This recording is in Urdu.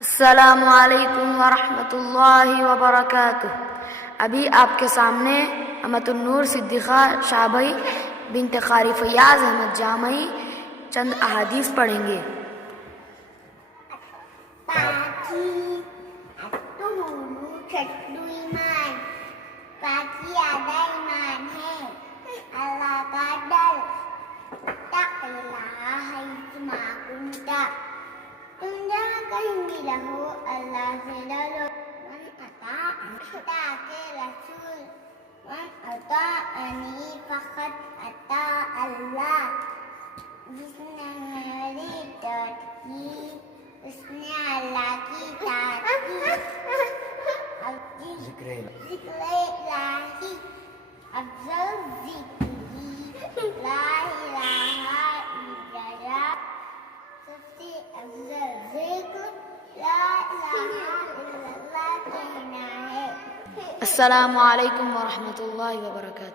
السلام علیکم ورحمۃ اللہ وبرکاتہ۔ ابھی آپ کے سامنے امت النور صدیقہ شابئی بنت قاری فیاض احمد جامعی چند احادیث پڑھیں گے۔ پاکی اتہور چھٹو ایمان، پاکی آدھا ایمان ہے۔ اللہ کا ڈر، اتق اللہ حیث ما کنت، تم جہاں کہیں بھی رہو اللہ سے ڈرو۔ من اطاع کے رسول، من اطاعنی فقد اطاع اللہ۔ جس نے میری اطاعت کی اس نے اللہ کی اطاعت کی۔ ذکر الہی افضل ذکری لا الہ الا اللہ، سب سے افضل ذکر لا الہ الا اللہ کہنا ہے۔ السلام علیکم ورحمۃ اللہ وبرکاتہ۔